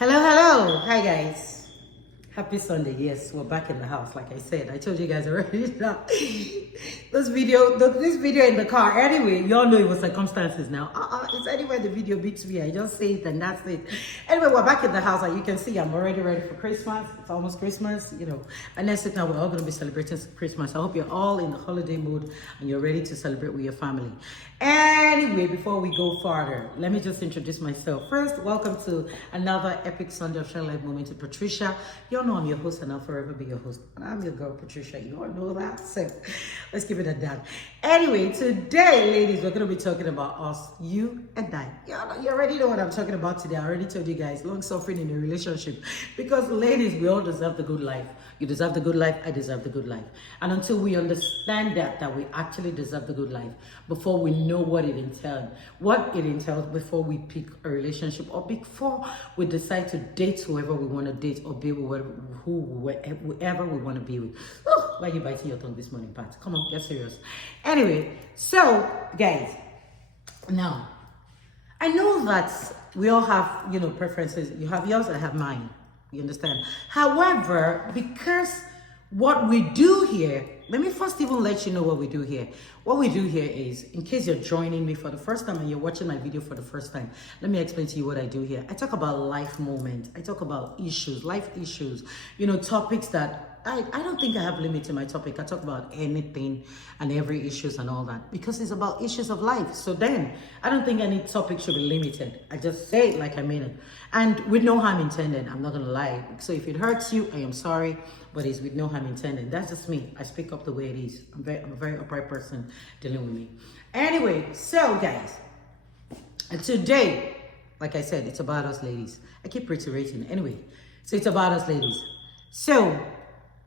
Hello, hello. Hi, guys. Happy Sunday. Yes, we're back in the house. Like I said, I told you guys already. this video in the car. Anyway, y'all know it was circumstances now. It's anywhere the video beats me. I just say it and that's it. Anyway, we're back in the house. Like you can see, I'm already ready for Christmas. It's almost Christmas, And next week now, we're all going to be celebrating Christmas. I hope you're all in the holiday mood and you're ready to celebrate with your family. Anyway, before we go further, let me just introduce myself. First, welcome to another epic Sunday of Shine Life moment with Patricia. You all know I'm your host and I'll forever be your host. And I'm your girl, Patricia. You all know that. So let's give it a done. Anyway, today, ladies, we're going to be talking about us, you and I. You already know what I'm talking about today. I already told you guys, long suffering in a relationship. Because ladies, we all deserve the good life. You deserve the good life, I deserve the good life. And until we understand that we actually deserve the good life, before we know what it entails before we pick a relationship or before we decide to date whoever we want to date or be with whoever we want to be with. Oh, why are you biting your tongue this morning, Pat? Come on, get serious. Anyway, so guys, now I know that we all have, preferences. You have yours, I have mine. You understand? However, because what we do here, let me first even let you know what we do here. What we do here is, in case you're joining me for the first time and you're watching my video for the first time, let me explain to you what I do here. I talk about life moments. I talk about issues, life issues, topics that I don't think I have limit to my topic. I talk about anything and every issues and all that because it's about issues of life. So then I don't think any topic should be limited. I just say it like I mean it. And with no harm intended, I'm not going to lie. So if it hurts you, I am sorry, but it's with no harm intended. That's just me. I speak up the way it is. I'm a very upright person dealing with me. Anyway, so guys, today, like I said, it's about us ladies. I keep reiterating. Anyway, so it's about us ladies. So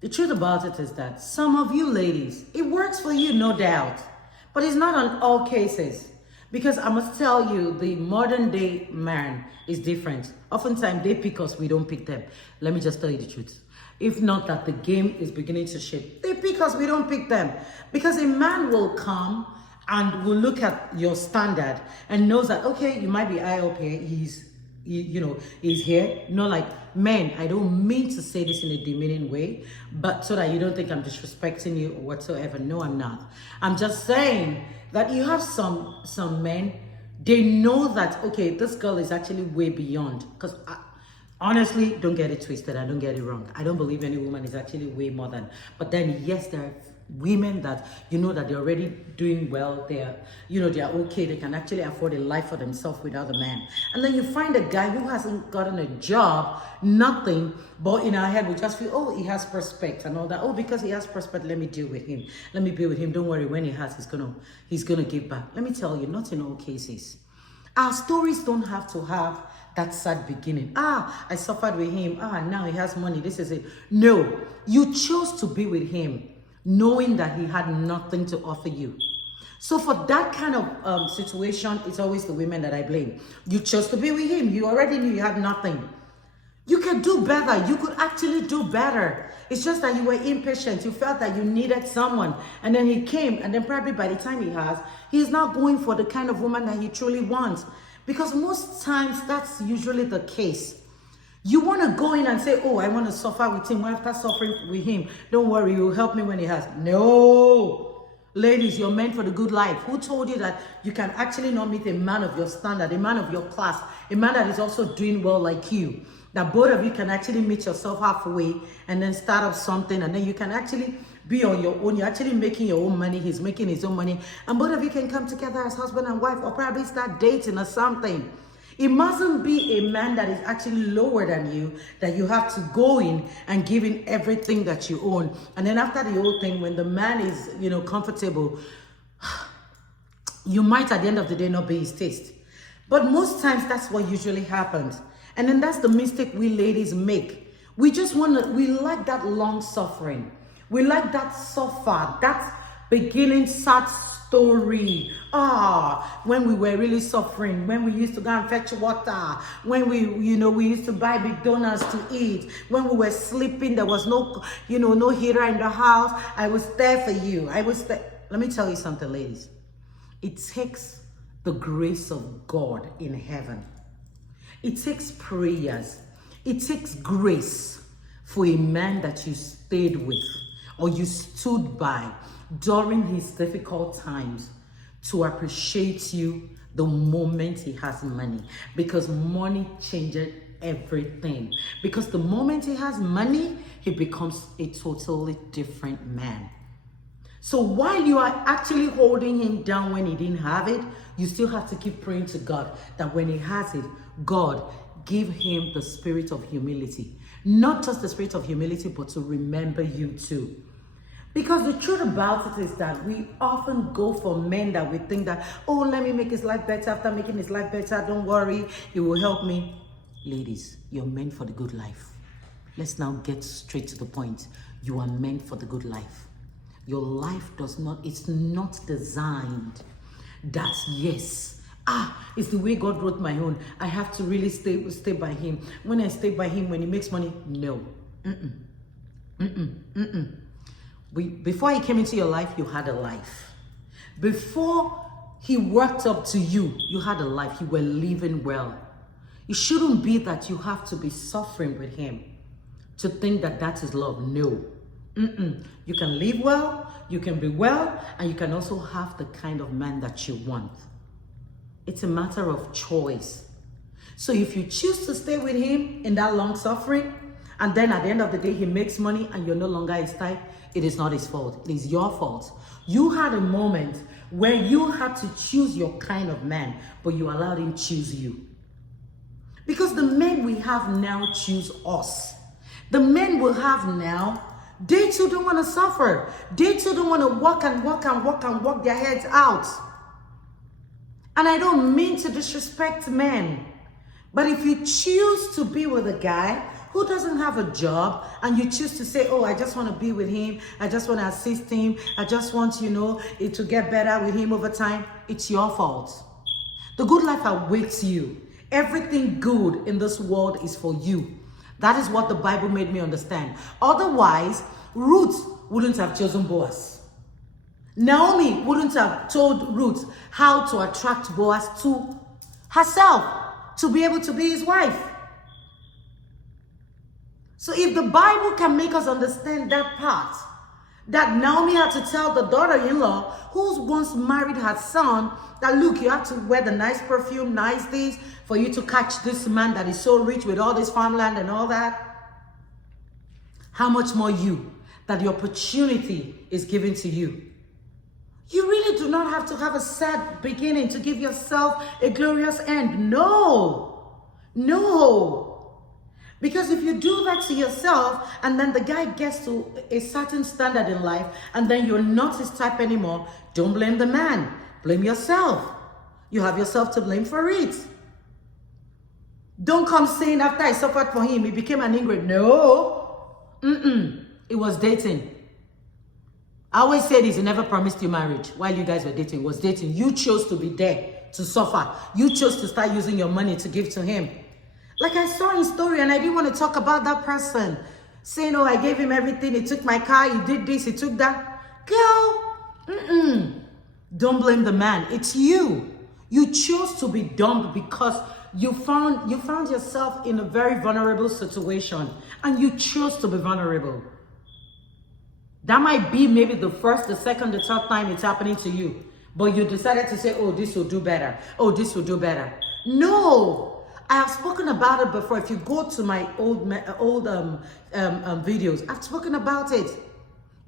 the truth about it is that some of you ladies, it works for you, no doubt, but it's not on all cases. Because I must tell you, the modern day man is different. Oftentimes they pick us, we don't pick them. Let me just tell you the truth. If not that the game is beginning to shift. They pick us, we don't pick them. Because a man will come and will look at your standard and knows that, okay, you might be high up here, he's here. Not like men, I don't mean to say this in a demeaning way, but so that you don't think I'm disrespecting you or whatsoever. No, I'm not. I'm just saying that you have some men, they know that, okay, this girl is actually way beyond. Because honestly, don't get it twisted, I don't get it wrong. I don't believe any woman is actually way more than. But then yes, there are women that that they're already doing well, they're okay, they can actually afford a life for themselves without a man. And then you find a guy who hasn't gotten a job, nothing, but in our head we just feel, oh, he has prospect and all that. Oh, because he has prospect, let me deal with him, let me be with him, don't worry, when he has, he's gonna give back. Let me tell you, not in all cases. Our stories don't have to have that sad beginning. I suffered with him, now he has money, this is it. No, you chose to be with him knowing that he had nothing to offer you. So for that kind of situation, it's always the women that I blame. You chose to be with him. You already knew you had nothing. You can do better. You could actually do better. It's just that you were impatient. You felt that you needed someone. And then he came, and then probably by the time he's not going for the kind of woman that he truly wants. Because most times that's usually the case. You want to go in and say, oh, I want to suffer with him. After suffering with him, don't worry, you'll help me when he has. No. Ladies, you're meant for the good life. Who told you that you can actually not meet a man of your standard, a man of your class, a man that is also doing well like you? That both of you can actually meet yourself halfway and then start up something, and then you can actually be on your own. You're actually making your own money. He's making his own money. And both of you can come together as husband and wife or probably start dating or something. It mustn't be a man that is actually lower than you that you have to go in and give him everything that you own. And then after the whole thing, when the man is, comfortable, you might at the end of the day not be his taste. But most times that's what usually happens. And then that's the mistake we ladies make. We like that long suffering. We like that suffer, that beginning sad story. When we were really suffering, when we used to go and fetch water, when we used to buy big donuts to eat, when we were sleeping, there was no heater in the house. I was there for you. Let me tell you something, ladies. It takes the grace of God in heaven. It takes prayers. It takes grace for a man that you stayed with or you stood by during his difficult times to appreciate you the moment he has money, because money changes everything. Because the moment he has money, he becomes a totally different man. So while you are actually holding him down when he didn't have it, you still have to keep praying to God that when he has it, God, give him the spirit of humility. Not just the spirit of humility, but to remember you too. Because the truth about it is that we often go for men that we think that, oh, let me make his life better. After making his life better, don't worry, he will help me. Ladies, you're meant for the good life. Let's now get straight to the point. You are meant for the good life. Your life it's not designed that, yes, it's the way God wrote my own. I have to really stay by him. When I stay by him, when he makes money, no. Before he came into your life, you had a life. Before he worked up to you, you had a life. You were living well. It shouldn't be that you have to be suffering with him to think that that is love. No. You can live well, you can be well, and you can also have the kind of man that you want. It's a matter of choice. So if you choose to stay with him in that long suffering, and then at the end of the day, he makes money and you're no longer his type, it is not his fault. It is your fault. You had a moment where you had to choose your kind of man, but you allowed him choose you. Because the men we have now choose us. The men we have now, they too don't want to suffer. They too don't want to work their heads out. And I don't mean to disrespect men. But if you choose to be with a guy who doesn't have a job and you choose to say, oh, I just want to be with him, I just want to assist him, I just want, it to get better with him over time, it's your fault. The good life awaits you. Everything good in this world is for you. That is what the Bible made me understand. Otherwise, Ruth wouldn't have chosen Boaz. Naomi wouldn't have told Ruth how to attract Boaz to herself, to be able to be his wife. So if the Bible can make us understand that part, that Naomi had to tell the daughter-in-law who once married her son that, look, you have to wear the nice perfume, nice things for you to catch this man that is so rich with all this farmland and all that. How much more you, that the opportunity is given to you. You really do not have to have a sad beginning to give yourself a glorious end. No. Because if you do that to yourself and then the guy gets to a certain standard in life and then you're not his type anymore, don't blame the man. Blame yourself. You have yourself to blame for it. Don't come saying after I suffered for him, he became an ingrate. No. It was dating. I always say this, he never promised you marriage while you guys were dating. It was dating. You chose to be there to suffer. You chose to start using your money to give to him. Like I saw his story and I didn't want to talk about that person. Saying, oh, I gave him everything. He took my car. He did this. He took that. Girl, don't blame the man. It's you. You chose to be dumb because you found yourself in a very vulnerable situation and you chose to be vulnerable. That might be maybe the first, the second, the third time it's happening to you. But you decided to say, oh, this will do better. Oh, this will do better. No. I have spoken about it before. If you go to my old videos, I've spoken about it.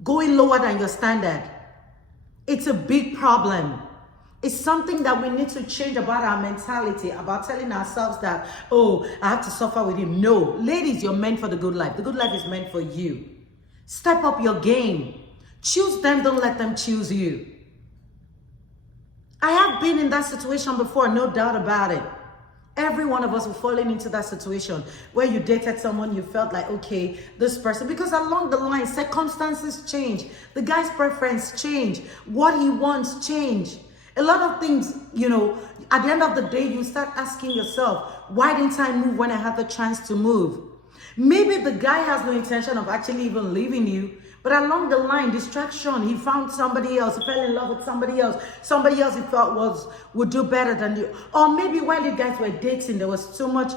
Going lower than your standard. It's a big problem. It's something that we need to change about our mentality, about telling ourselves that, oh, I have to suffer with him. No. Ladies, you're meant for the good life. The good life is meant for you. Step up your game. Choose them, don't let them choose you. I have been in that situation before, no doubt about it. Every one of us will fall into that situation where you dated someone, you felt like, okay, this person, because along the line, circumstances change. The guy's preference change. What he wants change. A lot of things, at the end of the day, you start asking yourself, why didn't I move when I had the chance to move? Maybe the guy has no intention of actually even leaving you, but along the line, distraction, he found somebody else, he fell in love with somebody else he thought would do better than you. Or maybe while you guys were dating, there was too much,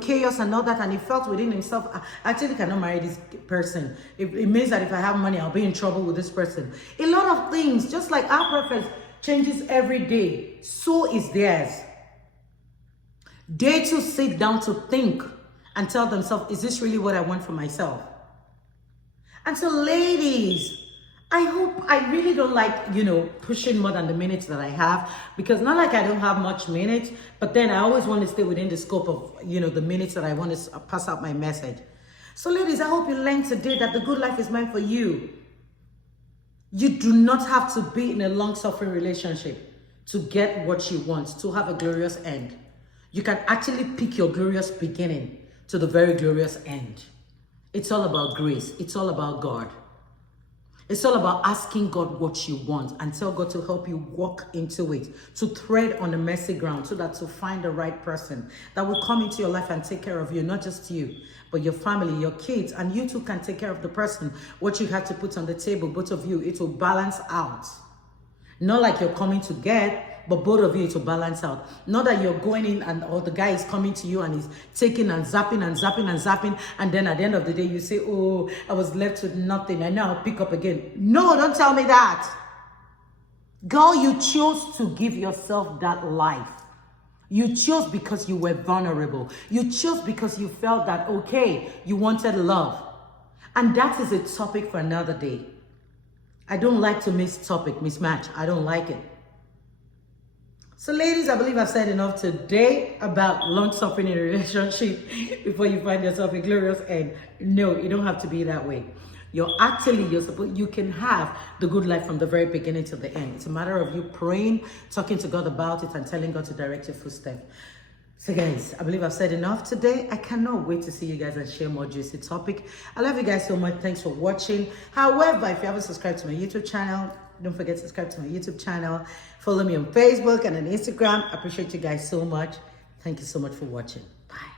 chaos and all that, and he felt within himself, I actually cannot marry this person. It means that if I have money, I'll be in trouble with this person. A lot of things, just like our preference changes every day, so is theirs. They too sit down to think and tell themselves, is this really what I want for myself? And so ladies, I really don't like, pushing more than the minutes that I have, because not like I don't have much minutes, but then I always want to stay within the scope of, the minutes that I want to pass out my message. So ladies, I hope you learned today that the good life is meant for you. You do not have to be in a long-suffering relationship to get what you want, to have a glorious end. You can actually pick your glorious beginning to the very glorious end. It's all about grace. It's all about God. It's all about asking God what you want and tell God to help you walk into it, to tread on the messy ground so that to find the right person that will come into your life and take care of you, not just you, but your family, your kids, and you too can take care of the person. What you have to put on the table, both of you, it will balance out. Not like you're coming to get, but both of you to balance out. Not that you're going in or the guy is coming to you and he's taking and zapping and zapping and zapping, and then at the end of the day you say, oh, I was left with nothing, and now I'll pick up again. No, don't tell me that. Girl, you chose to give yourself that life. You chose because you were vulnerable. You chose because you felt that, okay, you wanted love. And that is a topic for another day. I don't like to mismatch. I don't like it. So ladies, I believe I've said enough today about long-suffering in a relationship before you find yourself a glorious end. No, you don't have to be that way. You can have the good life from the very beginning to the end. It's a matter of you praying, talking to God about it, and telling God to direct your footsteps. So guys, I believe I've said enough today. I cannot wait to see you guys and share more juicy topic. I love you guys so much. Thanks for watching. However, if you haven't subscribed to my YouTube channel, don't forget to subscribe to my YouTube channel. Follow me on Facebook and on Instagram. I appreciate you guys so much. Thank you so much for watching. Bye.